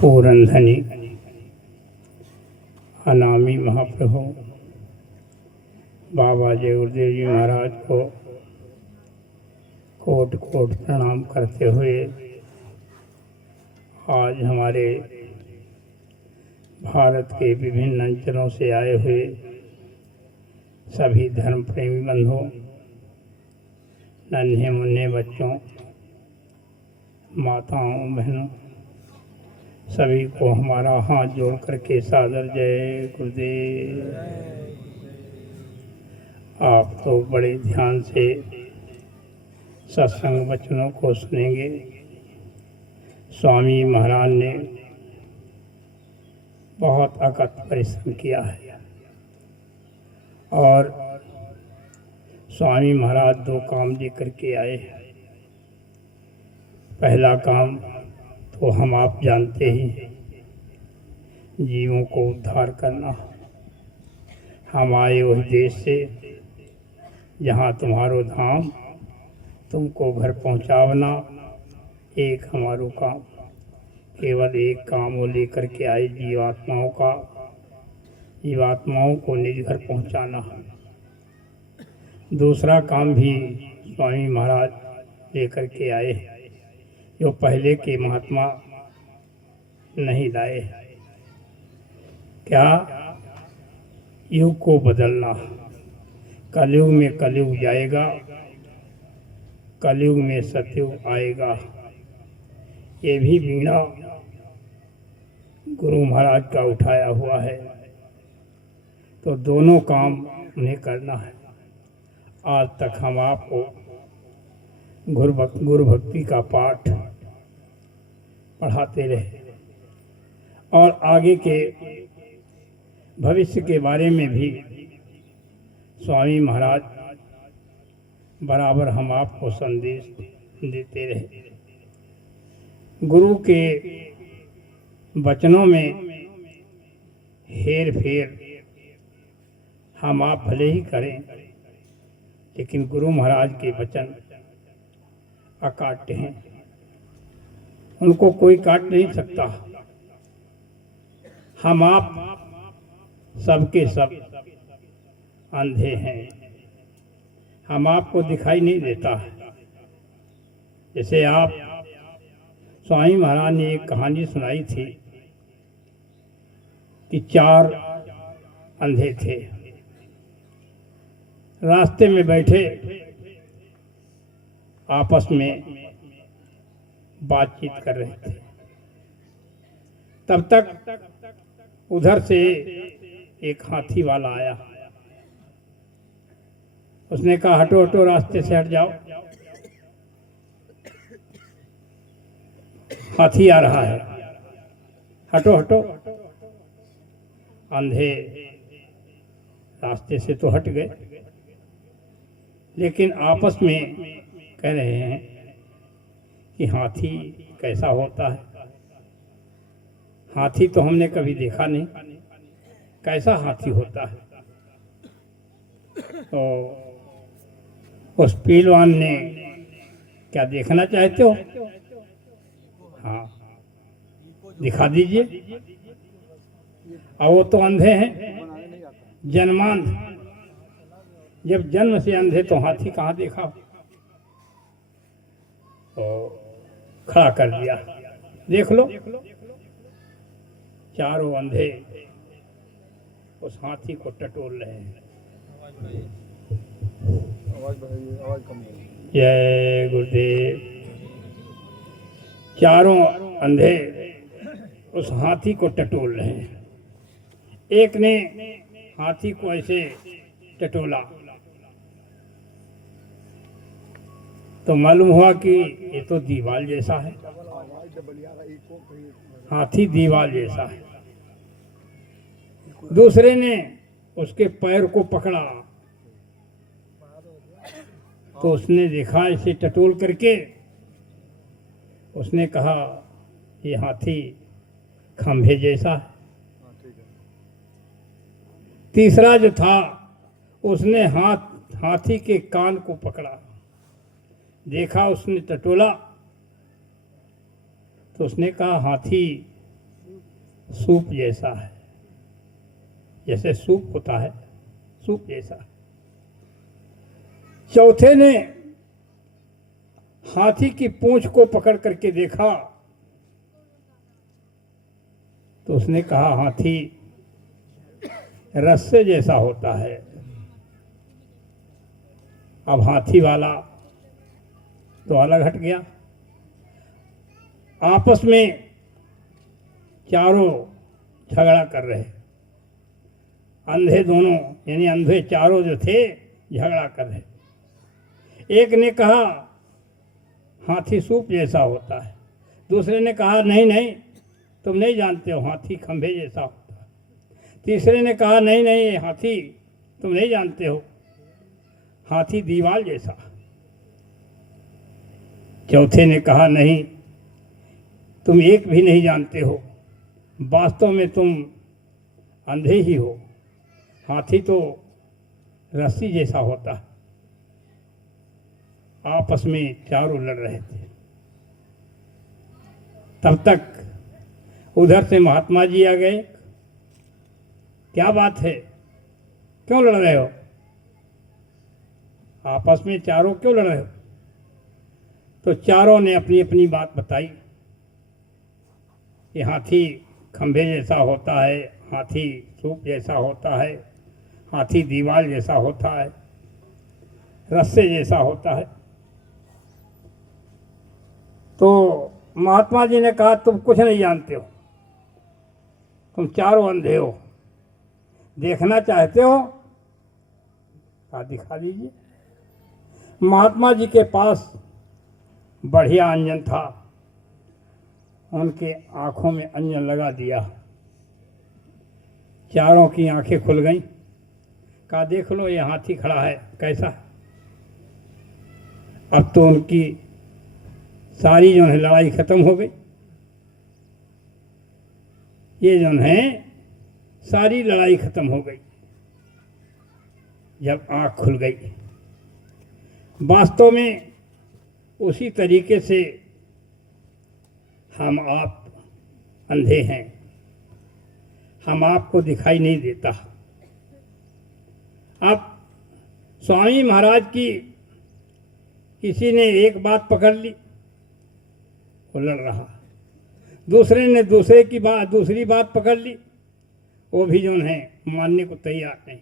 पूर्ण धनी अनामी महाप्रभु बाबा जय गुरुदेव जी महाराज को कोट कोट प्रणाम करते हुए आज हमारे भारत के विभिन्न अंचलों से आए हुए सभी धर्म प्रेमी बंधुओं, नन्हे मुन्ने बच्चों, माताओं, बहनों, सभी को हमारा हाथ जोड़ करके सादर जय गुरुदेव। आप तो बड़े ध्यान से सत्संग वचनों को सुनेंगे। स्वामी महाराज ने बहुत अकथ परिश्रम किया है और स्वामी महाराज दो काम लेकर के आए। पहला काम तो हम आप जानते ही हैं, जीवों को उद्धार करना। हम आए उस देश से जहाँ तुम्हारो धाम, तुमको घर पहुँचावना एक हमारो काम। केवल एक काम वो लेकर के आए, जीवात्माओं को निज घर पहुँचाना। दूसरा काम भी स्वामी महाराज लेकर के आए जो पहले के महात्मा नहीं लाए। क्या? युग को बदलना। कलयुग में कलयुग जाएगा, कलयुग में सतयुग आएगा। ये भी बीड़ा गुरु महाराज का उठाया हुआ है, तो दोनों काम उन्हें करना है। आज तक हम आपको गुरु भक्ति का पाठ पढ़ाते रहे और आगे के भविष्य के बारे में भी स्वामी महाराज बराबर हम आपको संदेश देते रहे। गुरु के वचनों में हेर फेर हम आप भले ही करें, लेकिन गुरु महाराज के वचन अकाट्य हैं, उनको कोई काट नहीं सकता। हम आप सबके सब अंधे हैं, हम आपको दिखाई नहीं देता। जैसे आप स्वामी महाराज ने एक कहानी सुनाई थी कि 4 अंधे थे, रास्ते में बैठे आपस में बातचीत कर रहे थे। तब तक उधर से एक हाथी वाला आया। उसने कहा, हटो हटो, रास्ते से हट जाओ, हाथी आ रहा है, हटो हटो। अंधे रास्ते से तो हट गए, लेकिन आपस में कह रहे हैं कि हाथी कैसा होता है। हाथी तो हमने कभी देखा नहीं, कैसा हाथी होता है। तो उस पहलवान ने, क्या देखना चाहते हो? हाँ, दिखा दीजिए। अब वो तो अंधे हैं, जन्मांध। जब जन्म से अंधे तो हाथी कहाँ देखा? तो खड़ा कर दिया, देख लो। चारों अंधे उस हाथी को टटोल रहे हैं। जय गुरुदेव। चारों अंधे उस हाथी को टटोल रहे हैं। एक ने हाथी को ऐसे टटोला तो मालूम हुआ कि ये तो दीवाल जैसा है, हाथी दीवाल जैसा है। दूसरे ने उसके पैर को पकड़ा तो उसने देखा इसे टटोल करके, उसने कहा ये हाथी खंभे जैसा है। तीसरा जो था उसने हाथी के कान को पकड़ा, देखा, उसने टटोला तो उसने कहा हाथी सूप जैसा है, जैसे सूप होता है, सूप जैसा। चौथे ने हाथी की पूंछ को पकड़ करके देखा तो उसने कहा हाथी रस्से जैसा होता है। अब हाथी वाला तो अलग हट गया। आपस में चारों झगड़ा कर रहे, अंधे दोनों यानी अंधे चारों जो थे झगड़ा कर रहे। एक ने कहा हाथी सूप जैसा होता है, दूसरे ने कहा नहीं नहीं तुम नहीं जानते हो, हाथी खंभे जैसा होता है। तीसरे ने कहा नहीं नहीं हाथी तुम नहीं जानते हो, हाथी दीवार जैसा। चौथे ने कहा नहीं तुम एक भी नहीं जानते हो, वास्तव में तुम अंधे ही हो, हाथी तो रस्सी जैसा होता है। आपस में चारों लड़ रहे थे। तब तक उधर से महात्मा जी आ गए। क्या बात है, क्यों लड़ रहे हो, आपस में चारों क्यों लड़ रहे हो? तो चारों ने अपनी अपनी बात बताई कि हाथी खंभे जैसा होता है, हाथी सूप जैसा होता है, हाथी दीवार जैसा होता है, रस्से जैसा होता है। तो महात्मा जी ने कहा तुम कुछ नहीं जानते हो, तुम चारों अंधे हो, देखना चाहते हो दिखा दीजिए। महात्मा जी के पास बढ़िया अंजन था, उनके आंखों में अंजन लगा दिया, चारों की आंखें खुल गईं। कहा देख लो ये हाथी खड़ा है कैसा। अब तो उनकी सारी जो है लड़ाई खत्म हो गई। ये जो है सारी लड़ाई खत्म हो गई जब आंख खुल गई। वास्तव में उसी तरीके से हम आप अंधे हैं, हम आपको दिखाई नहीं देता। अब स्वामी महाराज की किसी ने एक बात पकड़ ली, वो लड़ रहा, दूसरे ने दूसरे की बात दूसरी बात पकड़ ली, वो भी जो है मानने को तैयार नहीं।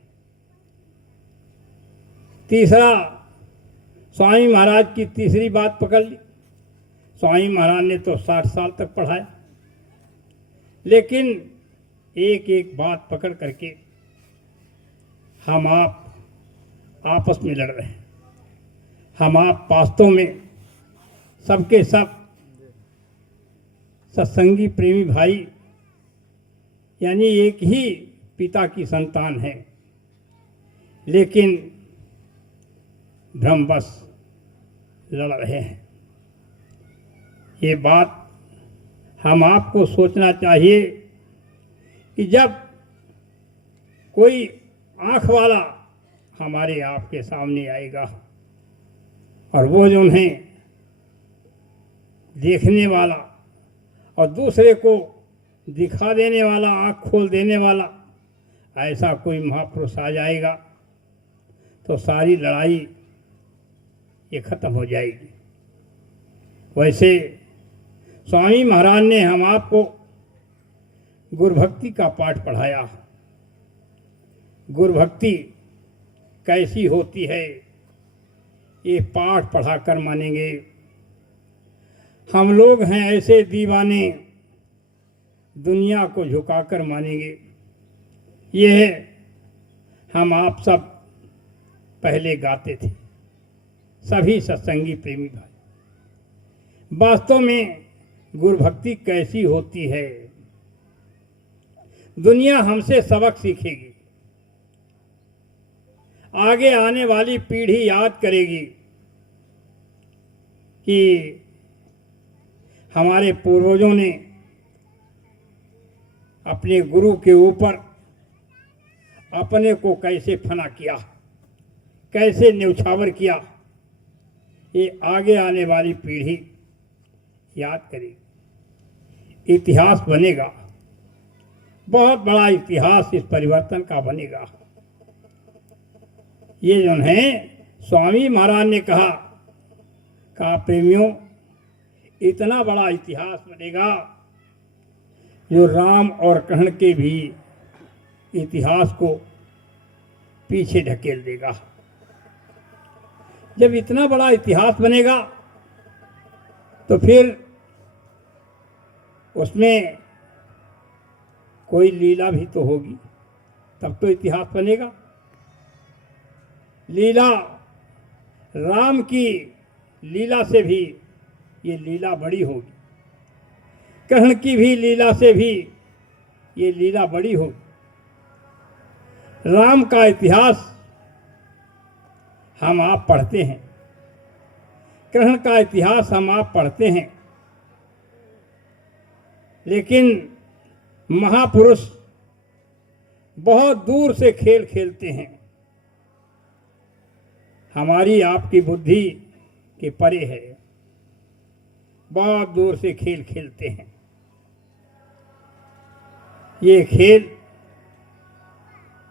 तीसरा स्वामी महाराज की तीसरी बात पकड़ ली। स्वामी महाराज ने तो 60 साल तक पढ़ाया, लेकिन एक एक बात पकड़ करके हम आप आपस में लड़ रहे हैं। हम आप वास्तव में सबके सब सत्संगी प्रेमी भाई यानी एक ही पिता की संतान है, लेकिन भ्रमवश लड़ रहे हैं। ये बात हम आपको सोचना चाहिए कि जब कोई आँख वाला हमारे आपके सामने आएगा और वो जो है देखने वाला और दूसरे को दिखा देने वाला, आँख खोल देने वाला, ऐसा कोई महापुरुष आ जाएगा तो सारी लड़ाई ये खत्म हो जाएगी। वैसे स्वामी महाराज ने हम आपको गुरुभक्ति का पाठ पढ़ाया। गुरुभक्ति कैसी होती है ये पाठ पढ़ाकर मानेंगे। हम लोग हैं ऐसे दीवाने, दुनिया को झुकाकर मानेंगे। ये हम आप सब पहले गाते थे, सभी सत्संगी प्रेमी भाई। वास्तव में गुरुभक्ति कैसी होती है, दुनिया हमसे सबक सीखेगी, आगे आने वाली पीढ़ी याद करेगी कि हमारे पूर्वजों ने अपने गुरु के ऊपर अपने को कैसे फना किया, कैसे न्यौछावर किया। ये आगे आने वाली पीढ़ी याद करेगी, इतिहास बनेगा। बहुत बड़ा इतिहास इस परिवर्तन का बनेगा। ये जो है स्वामी महाराज ने कहा प्रेमियों, इतना बड़ा इतिहास बनेगा जो राम और कृष्ण के भी इतिहास को पीछे ढकेल देगा। जब इतना बड़ा इतिहास बनेगा तो फिर उसमें कोई लीला भी तो होगी, तब तो इतिहास बनेगा। लीला, राम की लीला से भी ये लीला बड़ी होगी, कृष्ण की भी लीला से भी ये लीला बड़ी होगी। राम का इतिहास हम आप पढ़ते हैं, कृष्ण का इतिहास हम आप पढ़ते हैं, लेकिन महापुरुष बहुत दूर से खेल खेलते हैं, हमारी आपकी बुद्धि के परे है, बहुत दूर से खेल खेलते हैं। ये खेल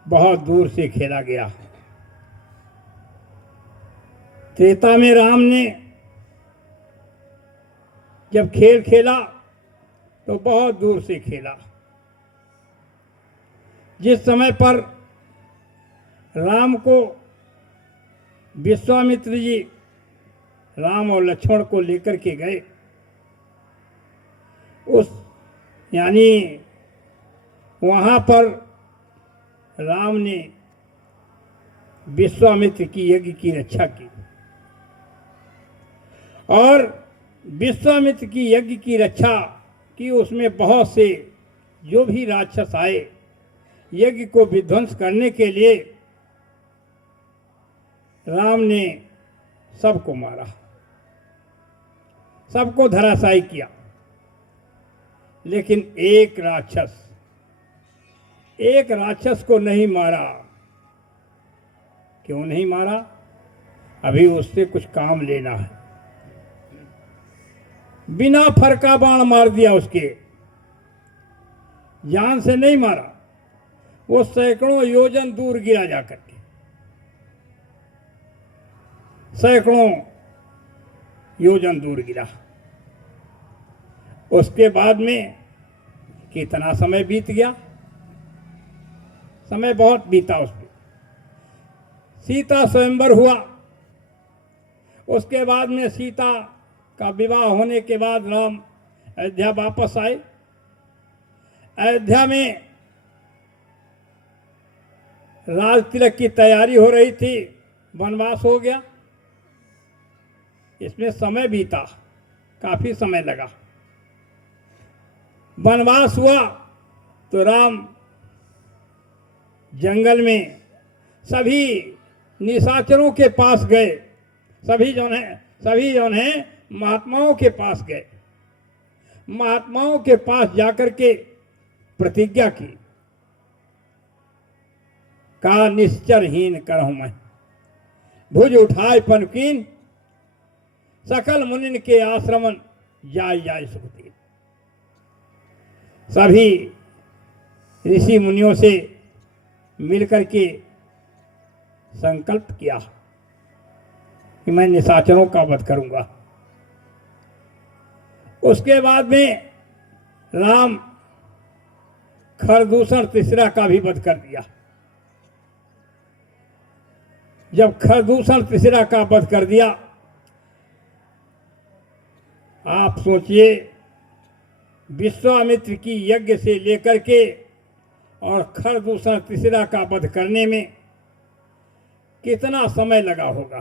बहुत दूर से खेला गया। त्रेता में राम ने जब खेल खेला तो बहुत दूर से खेला। जिस समय पर राम को विश्वामित्र जी राम और लक्ष्मण को लेकर के गए, उस यानी वहाँ पर राम ने विश्वामित्र की यज्ञ की रक्षा की, और विश्वामित्र की यज्ञ की रक्षा की। उसमें बहुत से जो भी राक्षस आए यज्ञ को विध्वंस करने के लिए, राम ने सबको मारा, सबको धराशायी किया। लेकिन एक राक्षस को नहीं मारा। क्यों नहीं मारा? अभी उससे कुछ काम लेना है। बिना फरका बाण मार दिया, उसके जान से नहीं मारा, वो सैकड़ों योजन दूर गिरा जाकर के, सैकड़ों योजन दूर गिरा। उसके बाद में कितना समय बीत गया, समय बहुत बीता। उसमें सीता स्वयंवर हुआ। उसके बाद में सीता का विवाह होने के बाद राम अयोध्या वापस आए। अयोध्या में राज तिलक की तैयारी हो रही थी, वनवास हो गया। इसमें समय बीता, काफी समय लगा। वनवास हुआ तो राम जंगल में सभी निशाचरों के पास गए, सभी जौन है महात्माओं के पास गए। महात्माओं के पास जाकर के प्रतिज्ञा की, का निश्चरहीन करहूं मैं, भुज उठाए पनकीन, सकल मुनिन के आश्रमन जाय जाय सुखदेव। सभी ऋषि मुनियों से मिलकर के संकल्प किया कि मैं निशाचरों का वध करूंगा। उसके बाद में राम खरदूषण तीसरा का भी वध कर दिया। जब खरदूषण तीसरा का वध कर दिया, आप सोचिए, विश्वामित्र की यज्ञ से लेकर के और खरदूषण तीसरा का वध करने में कितना समय लगा होगा।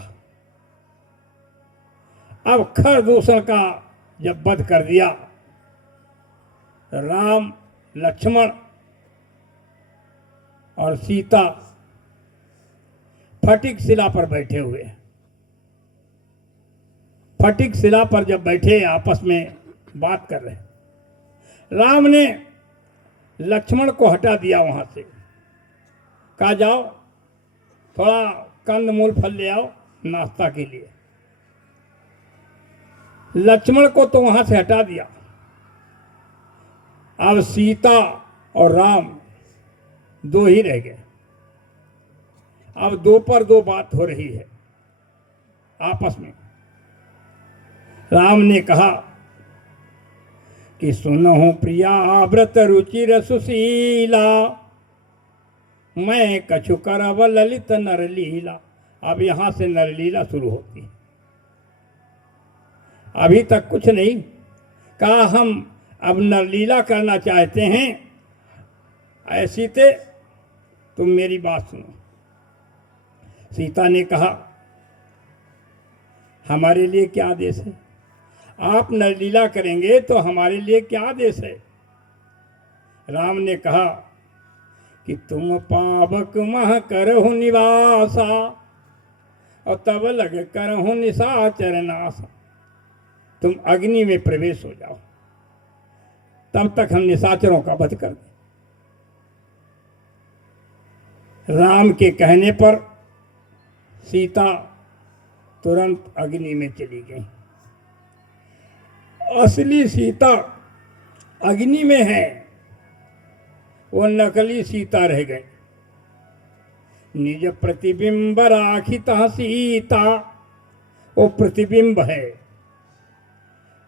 अब खरदूषण का जब वध कर दिया, राम, लक्ष्मण और सीता फटिक शिला पर बैठे हुए। फटिक शिला पर जब बैठे आपस में बात कर रहे, राम ने लक्ष्मण को हटा दिया वहां से, कहा जाओ थोड़ा कंद मूल फल ले आओ नाश्ता के लिए। लक्ष्मण को तो वहां से हटा दिया। अब सीता और राम दो ही रह गए। अब दो पर दो बात हो रही है आपस में। राम ने कहा कि सुनहु प्रिया व्रत रुचिर सुशीला, मैं कछु करब ललित नरलीला। अब यहां से नरलीला शुरू होती है। अभी तक कुछ नहीं कहा, हम अब नरलीला करना चाहते हैं। ऐसी ते तुम मेरी बात सुनो। सीता ने कहा हमारे लिए क्या आदेश है? आप नरलीला करेंगे तो हमारे लिए क्या आदेश है? राम ने कहा कि तुम पावक मह करहु निवासा, और तब लग करहु निशाचर नासा। तुम अग्नि में प्रवेश हो जाओ, तब तक हम निशाचरों का वध कर दें। राम के कहने पर सीता तुरंत अग्नि में चली गई। असली सीता अग्नि में है, वो नकली सीता रह गई। निज प्रतिबिंब राखिता सीता, वो प्रतिबिंब है,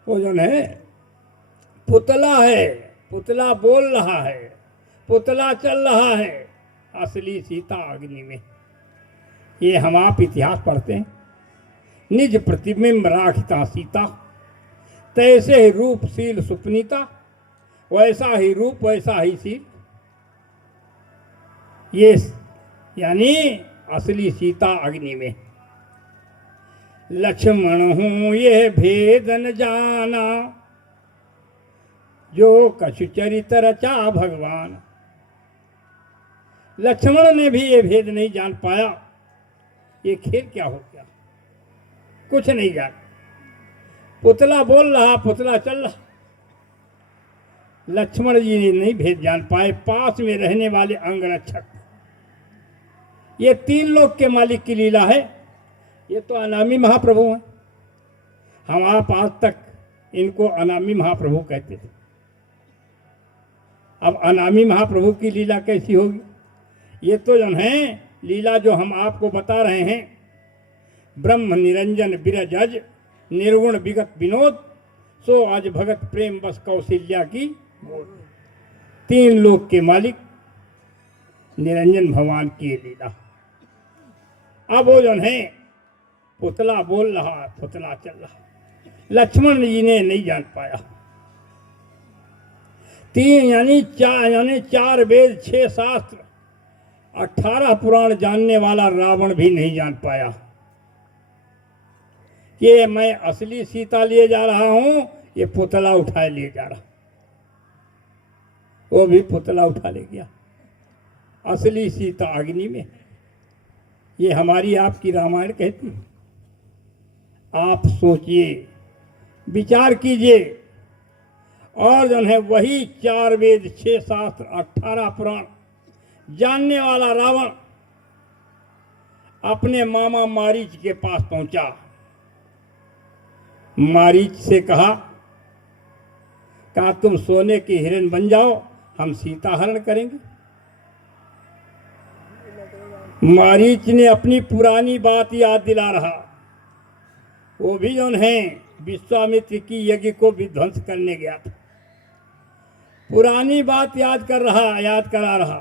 वो जो है पुतला है, पुतला बोल रहा है, पुतला चल रहा है। असली सीता अग्नि में। ये हम आप इतिहास पढ़ते हैं। निज प्रतिबिंब राखिता सीता, तैसे ही रूपशील सुपनीता, वैसा ही रूप वैसा ही शील। ये यानी असली सीता अग्नि में। लक्ष्मण हूं ये भेद न जाना, जो कछु चरित रचा भगवान। लक्ष्मण ने भी ये भेद नहीं जान पाया। ये खेल क्या हो गया? कुछ नहीं जान। पुतला बोल रहा, पुतला चल रहा। लक्ष्मण जी ने नहीं भेद जान पाए। पास में रहने वाले अंगरक्षक, ये तीन लोक के मालिक की लीला है। ये तो अनामी महाप्रभु हैं। हम आप आज तक इनको अनामी महाप्रभु कहते थे। अब अनामी महाप्रभु की लीला कैसी होगी? ये तो जो है लीला जो हम आपको बता रहे हैं, ब्रह्म निरंजन बिरजज निर्गुण विगत विनोद, सो आज भगत प्रेम बस कौशल्या की गोद। तीन लोक के मालिक निरंजन भगवान की लीला। अब वो जो है पुतला बोल रहा, पुतला चल रहा। लक्ष्मण जी ने नहीं जान पाया। तीन यानी चार वेद, 6 शास्त्र, 18 पुराण जानने वाला रावण भी नहीं जान पाया कि मैं असली सीता लिए जा रहा हूं, ये पुतला उठाए लिए जा रहा। वो भी पुतला उठा ले गया। असली सीता अग्नि में। ये हमारी आपकी रामायण कहती है। आप सोचिए, विचार कीजिए, और जो है वही 4 वेद, 6 शास्त्र, 18 पुराण जानने वाला रावण अपने मामा मारीच के पास पहुंचा। मारीच से कहा तुम सोने के हिरण बन जाओ, हम सीता हरण करेंगे। मारीच ने अपनी पुरानी बात याद दिला रहा। वो भी जो है विश्वामित्र की यज्ञ को विध्वंस करने गया था। पुरानी बात याद करा रहा।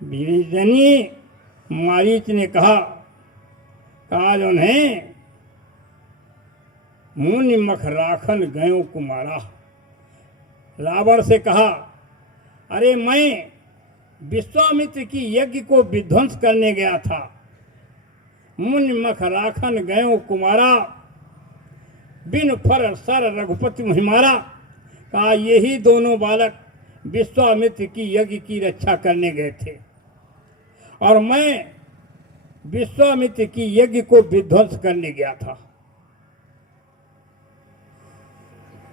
बीवी मारीच ने कहा जो है मुनि मख राखन गयो कुमारा। रावण से कहा, अरे मैं विश्वामित्र की यज्ञ को विध्वंस करने गया था। मुनि मख राखन गयो कुमारा, बिन फर सर रघुपति मुहिमारा। कहा यही दोनों बालक विश्वामित्र की यज्ञ की रक्षा करने गए थे, और मैं विश्वामित्र की यज्ञ को विध्वंस करने गया था।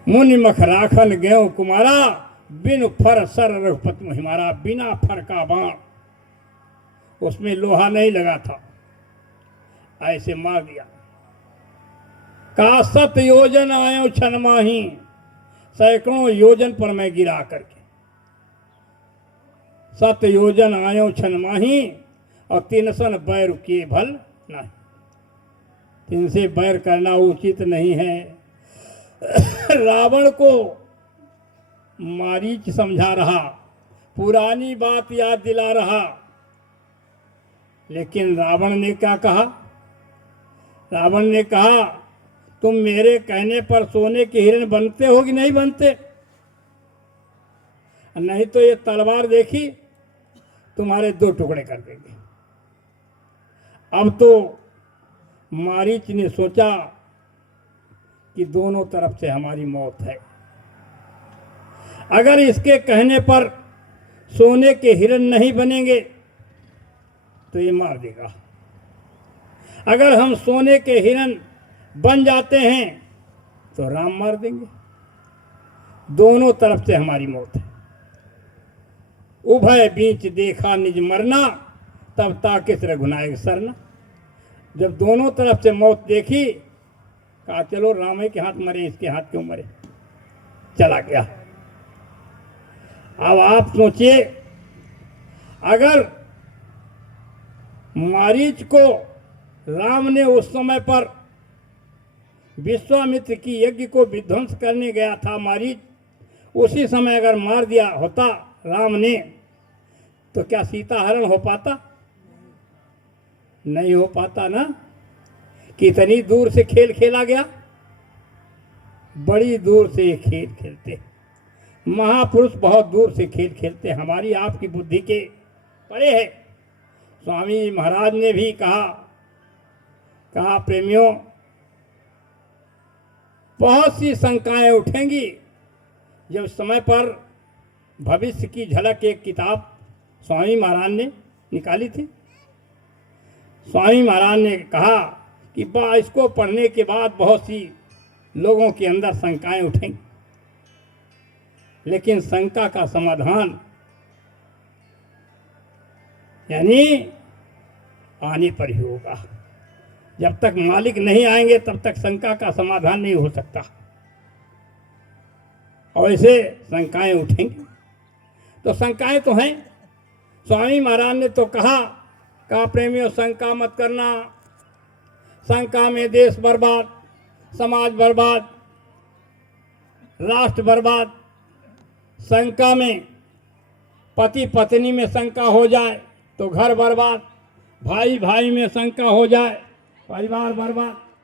मुनि मख राखन गयो कुमारा, बिन फर सर रघुपति मुहिमारा। बिना फर का बाण, उसमें लोहा नहीं लगा था, ऐसे मार दिया। का 7 योजन आयो छन माही, सैकड़ों योजन पर मैं गिरा करके। सत योजन आयो छन माही और तिनसन बैर किए भल नहीं। इनसे बैर करना उचित नहीं है। रावण को मारीच समझा रहा, पुरानी बात याद दिला रहा, लेकिन रावण ने क्या कहा? रावण ने कहा तुम मेरे कहने पर सोने के हिरण बनते हो कि नहीं बनते? नहीं तो ये तलवार देखी तुम्हारे 2 टुकड़े कर देंगे। अब तो मारीच ने सोचा कि दोनों तरफ से हमारी मौत है। अगर इसके कहने पर सोने के हिरण नहीं बनेंगे तो ये मार देगा। अगर हम सोने के हिरण बन जाते हैं तो राम मार देंगे। दोनों तरफ से हमारी मौत है। उभय बीच देखा निज मरना, तब ताकिस रघुनायक सरना। जब दोनों तरफ से मौत देखी, कहा चलो राम के हाथ मरे, इसके हाथ क्यों मरे, चला गया। अब आप सोचिए, अगर मारीच को राम ने उस समय पर विश्वामित्र की यज्ञ को विध्वंस करने गया था, मारीच उसी समय अगर मार दिया होता राम ने, तो क्या सीता हरण हो पाता? नहीं हो पाता ना। कितनी दूर से खेल खेला गया, बड़ी दूर से ये खेल खेलते। महापुरुष बहुत दूर से खेल खेलते, हमारी आपकी बुद्धि के परे है। स्वामी महाराज ने भी कहा प्रेमियों, बहुत सी शंकाएं उठेंगी। जब समय पर भविष्य की झलक एक किताब स्वामी महाराज ने निकाली थी। स्वामी महाराज ने कहा कि इसको पढ़ने के बाद बहुत सी लोगों के अंदर शंकाएं उठेंगी, लेकिन शंका का समाधान यानी आने पर ही होगा। जब तक मालिक नहीं आएंगे तब तक शंका का समाधान नहीं हो सकता। और ऐसे शंकाएं उठेंगी, तो शंकाएं तो हैं। स्वामी महाराज ने तो कहा प्रेमियों शंका मत करना, शंका में देश बर्बाद, समाज बर्बाद, राष्ट्र बर्बाद। शंका में पति पत्नी में शंका हो जाए तो घर बर्बाद, भाई भाई में शंका हो जाए परिवार बर्बाद।